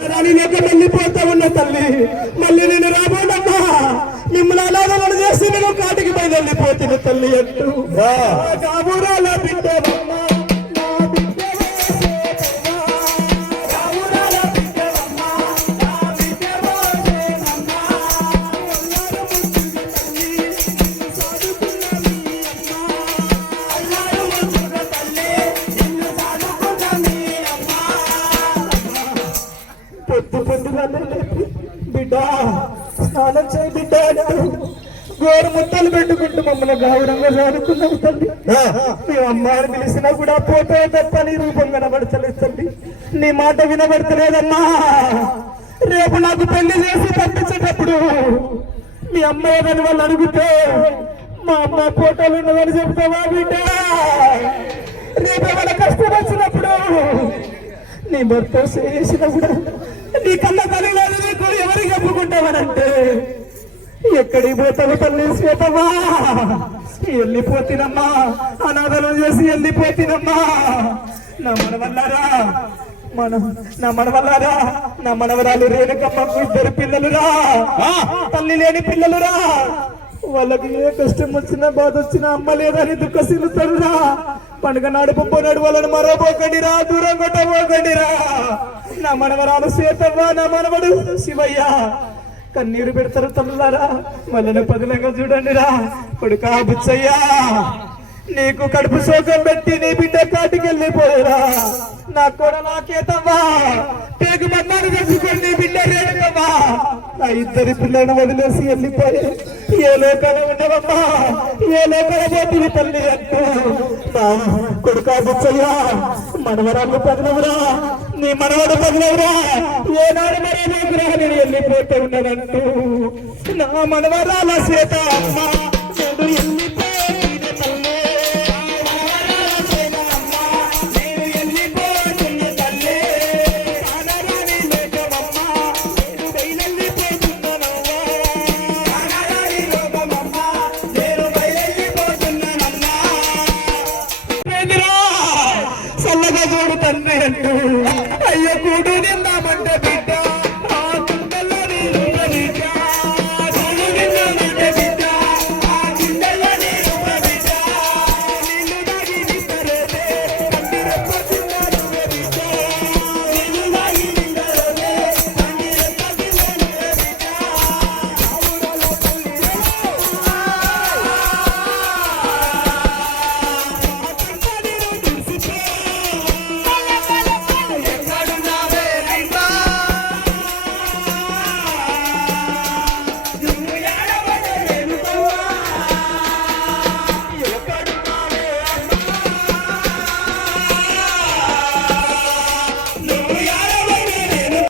వెళ్ళిపోతా ఉన్న తల్లి మళ్ళీ నేను రాబోనమ్మా మిమ్మల్ని అనాథలను చేసి నేను కాటికి పైన వెళ్ళిపోతున్న తల్లి అంటూ కాబూరాల బిడ్డవమ్మా బిడ్డ స్నానం చేయి బిడ్డ గోరు ముద్దలు పెట్టుకుంటూ మమ్మల్ని గౌరవంగా చదువుకున్నావు తల్లి మేము అమ్మాయిని పిలిచినా కూడా పోతే తప్ప నీ రూపం కనబడతలేదు తల్లి నీ మాట వినబడతలేదమ్మా రేపు నాకు పెళ్లి చేసి పంపించేటప్పుడు మీ అమ్మాయి అని వాళ్ళు అడిగితే మా అమ్మ ఫోటోలు ఉన్నదని చెప్తావా బిడ్డ రేపు ఏమైనా కష్టం వచ్చినప్పుడు నీ భర్త చేసినా కూడా నీ కళ్ళ తల్లి లేదు నీకు ఎవరికి చెప్పుకుంటావనంటే ఎక్కడికి పోతావు తల్లి శ్వేతమ్మా వెళ్ళిపోతినమ్మా అనాథలు చేసి వెళ్ళిపోతినమ్మా నా మనవల్లారా నా మనవరాలు రేణుకమ్మకు ఇద్దరు పిల్లలురా తల్లి లేని పిల్లలురా వాళ్ళకి ఏ కష్టం వచ్చినా బాధ వచ్చినా అమ్మ లేదని దుఃఖశీలుతారురా పండుగ నాడు పొంపోనాడు వాళ్ళని మరోపోకండిరా దూరం కొట్టబోకండిరా నా మనవరాలు సీతవ్వ నా మనవడు శివయ్య కన్నీరు పెడతారు తల్లులారా వాళ్ళని పదిలంగా చూడండిరా కొడుకా బుచ్చయ్యా నీకు కడుపు శోకం పెట్టి నీ బిడ్డ కాటికి వెళ్ళిపోయారా నా కూడా నాకేతవ్వా పేగు మన్నాను తెచ్చుకొని నీ బిడ్డ రేణుకమ్మా నా ఇద్దరి పిల్లలను వదిలేసి వెళ్ళిపోయి ఏ లోకాలు ఉండవమ్మా ఏ లోకాల పోతుంది తల్లి అంటూ నా కొడుకా బుచ్చయ్యా మనవరాళ్ళు పదిలవురా నీ మనవడు పదిలవురా ఏనాడు మరీ లేకురా నేను వెళ్ళిపోతూ ఉన్నానంటూ నా మనవరాల సీత అమ్మ అయ్యో కూడు నిందామంటే బిడ్డ